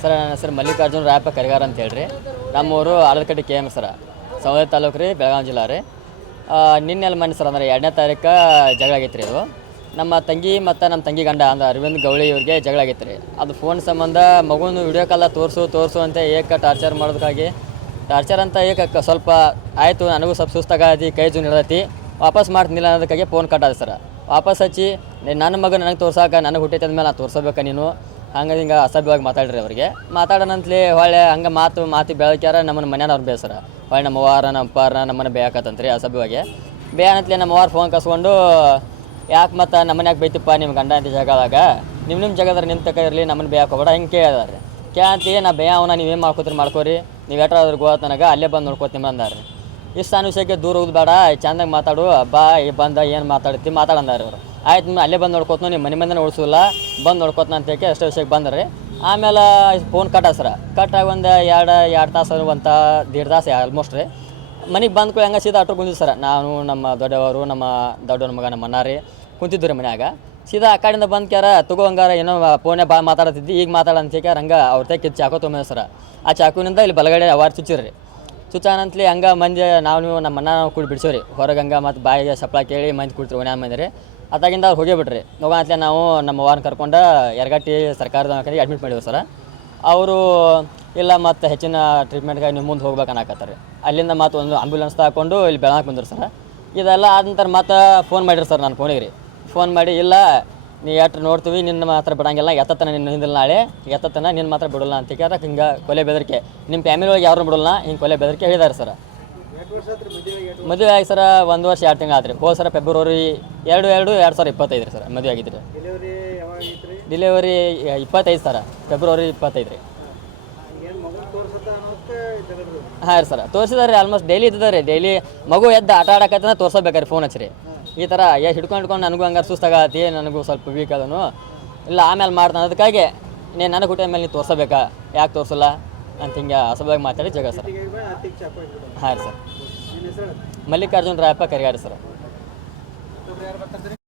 Sir ನನ್ನ ಹೆಸರು ಮಲ್ಲಿಕಾರ್ಜುನ್ ರಾಯಪ್ಪ ಕರಿಗಾರ ಅಂತ ಹೇಳ್ರಿ. ನಮ್ಮೂರು ಆಲದಕಟ್ಟಿ ಕೆ ಎಮ್ ಸರ, ಸವದತ್ತಿ ತಾಲೂಕು ರೀ, ಬೆಳಗಾವಿ ಜಿಲ್ಲಾ ರೀ. ನಿನ್ನೆಲ್ಲ ಮನೆ ಸರ್ ಅಂದ್ರೆ 2ನೇ ತಾರೀಕು ಜಗಳ ಆಗೈತೆ ರೀ. ಅದು ನಮ್ಮ ತಂಗಿ ಮತ್ತು ನಮ್ಮ ತಂಗಿ ಗಂಡ ಅಂದ್ರೆ ಅರವಿಂದ್ ಗೌಳಿ ಇವ್ರಿಗೆ ಜಗಳ ಆಗೈತೆ ರೀ. ಅದು ಫೋನ್ ಸಂಬಂಧ ಮಗುನ ವಿಡಿಯೋ ಕಾಲ ತೋರಿಸು ಅಂತ ಟಾರ್ಚರ್ ಮಾಡೋದಕ್ಕಾಗಿ ಟಾರ್ಚರ್ ಅಂತ ಸ್ವಲ್ಪ ಆಯಿತು. ನನಗೂ ಸ್ವಲ್ಪ ಸುಸ್ತಾಗತಿ, ಕೈ ಜೂನ್ ಹಿಡ್ದೈತಿ, ವಾಪಸ್ ಮಾಡ್ತಿನಿಲ್ಲ ಅನ್ನೋದಕ್ಕಾಗಿ ಫೋನ್ ಕಟ್ಟಾದ ಸರ್. ವಾಪಸ್ ಹಚ್ಚಿ ನನ್ನ ಮಗ ನನಗೆ ತೋರ್ಸಾಕ, ನನಗೆ ಹುಟ್ಟೈತೆ ಅಂದಮೇಲೆ ನಾನು ತೋರ್ಸೋಬೇಕಾ ನೀನು, ಹಂಗೆ ಹಿಂಗೆ ಅಸಭ್ಯವಾಗಿ ಮಾತಾಡ್ರಿ ಅವ್ರಿಗೆ. ಮಾತಾಡೋಣಂತಲೇ ಹೊಳ್ಳೆ ಹಂಗೆ ಮಾತು ಬೆಳಕ್ಯಾರ ನಮ್ಮನ್ನ ಮನೆಯವ್ರು ಬೇಸರ. ಹೊಳ್ಳೆ ನಮ್ಮ ಅವ್ವಾರ ನಮ್ಮ ಅಪ್ಪಾರ ನಮ್ಮನ್ನ ಬೇಯಾಕತ್ತಂತ್ರಿ ಅಸಭ್ಯವಾಗಿ. ಬೇಯನತ್ಲೆ ನಮ್ಮ ಅವ್ವಾರು ಫೋನ್ ಕಸ್ಕೊಂಡು, ಯಾಕೆ ಮತ್ತು ನಮ್ಮನ್ನ ಯಾಕೆ ಬೈತಿಪ್ಪ ನಿಮ್ಮ ಗಂಡ ಅಂತ ಜಗಳದಾಗ, ನಿಮ್ಮ ಜಗದ್ರ ನಿಮ್ಮ ತಕ ಇರಲಿ, ನಮ್ಮನ್ನು ಬೇಯಕ್ಕೆ ಹೋಗ್ಬೇಡ ಹಿಂಗೆ ಕೇಳಿದಾರೆ. ಕೇಳಂತಿ ನಾ ಬೇಯ ಅವನ ನೀವೇನು ಮಾಡ್ಕೋತೀರಿ ಮಾಡ್ಕೋರಿ, ನೀವು ಎಟ್ರಾದ್ರೂ ಗೋತ್ ನನಗೆ ಅಲ್ಲೇ ಬಂದು ನೋಡ್ಕೋತೀನಿ ಅಂದಾರೆ. ಇಷ್ಟು ವಿಷಯಕ್ಕೆ ದೂರ ಹೋಗೋದು ಬೇಡ, ಚಂದಾಗಿ ಮಾತಾಡು, ಬಾ ಬಂದ ಏನು ಮಾತಾಡಂದಾರೆ ಇವರು. ಆಯ್ತು ಅಲ್ಲೇ ಬಂದು ನೋಡ್ಕೋತ, ನಿಮ್ಮ ಮನೆ ಉಳಿಸೋಲ್ಲ, ಬಂದು ನೋಡ್ಕೋತ ಅಂತ ಹೇಳಿ ಅಷ್ಟೇ ವಿಷಯಕ್ಕೆ ಬಂದ್ರಿ. ಆಮೇಲೆ ಫೋನ್ ಕಟ್ಟಾಗ ಸರ, ಕಟ್ಟಾಗಿ ಒಂದು ಎರಡು ತಾಸು 1.5 ತಾಸು ಆಲ್ಮೋಸ್ಟ್ ರೀ. ಮನೆಗೆ ಬಂದು ಹೆಂಗೆ ಸೀದಾ ಆಟೋ ಕುಂತಿದ್ದು ಸರ. ನಾನು ನಮ್ಮ ದೊಡ್ಡವರು, ನಮ್ಮ ದೊಡ್ಡವ್ರ ಮಗ ನಮ್ಮ ಅಣ್ಣ ರೀ ಕುಂತಿದ್ದು ರೀ ಮನ್ಯಾಗ. ಸೀದಾ ಆ ಕಡೆಯಿಂದ ಬಂದು ಕ್ಯಾರ ತಗೋಂಗಾರ ಏನೋ ಫೋನೇ ಮಾತಾಡತ್ತಿದ್ದಿ, ಈಗ ಮಾತಾಡಂತ ಹಂಗೆ ಅವ್ರ ತೆಗಿದ್ದು ಚಾಕು ತೊಗೊಂಬ ಸರ. ಆ ಚಾಕುವಿನಿಂದ ಇಲ್ಲಿ ಬಲಗಡೆ ಅವಾರು ಚುಚ್ಚಿರಿ. ಚುಚ್ಚಾನಂತಲಿ ಹಂಗೆ ಮಂದಿ ನಾವು ನಮ್ಮ ಅಣ್ಣ ಕೂಡಿ ಬಿಡ್ಸೋರಿ ಹೊರಗೆ. ಹಂಗೆ ಮತ್ತು ಬಾಯಿಗೆ ಸಪ್ಲ ಕೇಳಿ ಮಂದಿ ಕುಡ್ತೀರಿ ಒಣ ಮಂದಿ ರೀ. ಅದಾಗಿಂದ ಅವ್ರು ಹೋಗೇ ಬಿಟ್ರಿ. ಹೋಗೋಂತಲೇ ನಾವು ನಮ್ಮ ವಾರನ್ನ ಕರ್ಕೊಂಡು ಯರಗಟ್ಟಿ ಸರ್ಕಾರದ ದವಾಖಾನೆಗೆ ಅಡ್ಮಿಟ್ ಮಾಡಿದ್ವಿ ಸರ. ಅವರು ಇಲ್ಲ ಮತ್ತು ಹೆಚ್ಚಿನ ಟ್ರೀಟ್ಮೆಂಟ್ಗಾಗಿ ನೀವು ಮುಂದೆ ಹೋಗ್ಬೇಕು ಅನ್ನಕತ್ತಾರೆ. ಅಲ್ಲಿಂದ ಮತ್ತು ಒಂದು ಆಂಬ್ಯುಲೆನ್ಸ್ ತಗೊಂಡು ಇಲ್ಲಿ ಬೆಳಗಾವಿ ಬಂದರು ಸರ್. ಇದೆಲ್ಲ ಆದ ನಂತರ ಮತ್ತೆ ಫೋನ್ ಮಾಡಿರಿ ಸರ್ ನನ್ನ ಫೋನಿಗೆ ರೀ. ಫೋನ್ ಮಾಡಿ ಇಲ್ಲ ನೀ ಎಷ್ಟು ನೋಡ್ತೀವಿ, ನಿನ್ನ ಮಾತ್ರ ಬಿಡಂಗಿಲ್ಲ, ಎತ್ತತನ ನಿನ್ನ ಹಿಂದಿಲ್ಲ, ನಾಳೆ ಎತ್ತತನ ನಿನ್ನ ಮಾತ್ರ ಬಿಡೋಲ್ಲ ಅಂತ ಕೇಳ ಹಿಂಗೆ ಕೊಲೆ ಬೆದರಿಕೆ, ನಿಮ್ಮ ಫ್ಯಾಮಿಲಿ ಒಳಗೆ ಯಾರು ಬಿಡೋಲ್ಲ ಹಿಂಗೆ ಕೊಲೆ ಬೆದರಿಕೆ ಹೇಳಿದ್ದಾರೆ ಸರ್. ಮದುವೆ ಆಗಿ ಸರ 1 ವರ್ಷ 2 ತಿಂಗಳು ಆತ್ರಿ. ಹೋದ ಸರ ಫೆಬ್ರವರಿ 2/2/2025 ರೀ ಸರ್ ಮದುವೆ ಆಗಿದ್ರಿ. ಡಿಲಿವರಿ 25 ಸರ, ಫೆಬ್ರವರಿ 25 ರೀ. ಹಾಂ ರೀ ಸರ್ ತೋರಿಸಿದಾರೆ. ಆಲ್ಮೋಸ್ಟ್ ಡೈಲಿ ಇದ್ದಾರೆ. ಡೈಲಿ ಮಗು ಎದ್ದು ಆಟ ಆಡಕತ್ತ ತೋರ್ಸೋಬೇಕಾರೆ ಫೋನ್ ಹಚ್ಚಿರಿ. ಈ ಥರ ಹಿಡ್ಕೊಂಡು ನನಗೂ ಹಂಗಾರೆ ಸುಸ್ತಾಗತ್ತಿ, ನನಗೂ ಸ್ವಲ್ಪ ವೀಕ್ ಅದನು, ಇಲ್ಲ ಆಮೇಲೆ ಮಾಡ್ತಾನೆ, ಅದಕ್ಕಾಗಿ ನೀನು ನನಗೆ ಹುಟ್ಟಿದ ಮೇಲೆ ನೀನು ತೋರಿಸಬೇಕಾ, ಯಾಕೆ ತೋರಿಸಲ್ಲ ಅಂತ ಹಿಂಗೆ ಅಸಭ್ಯವಾಗಿ ಮಾತಾಡಿ ಜಗ ಸರ್. ಹಾಂ ರೀ ಸರ್. ಮಲ್ಲಿಕಾರ್ಜುನ್ ರಾಯಪ್ಪ ಕರಿಗಾರಿ ಸರ್.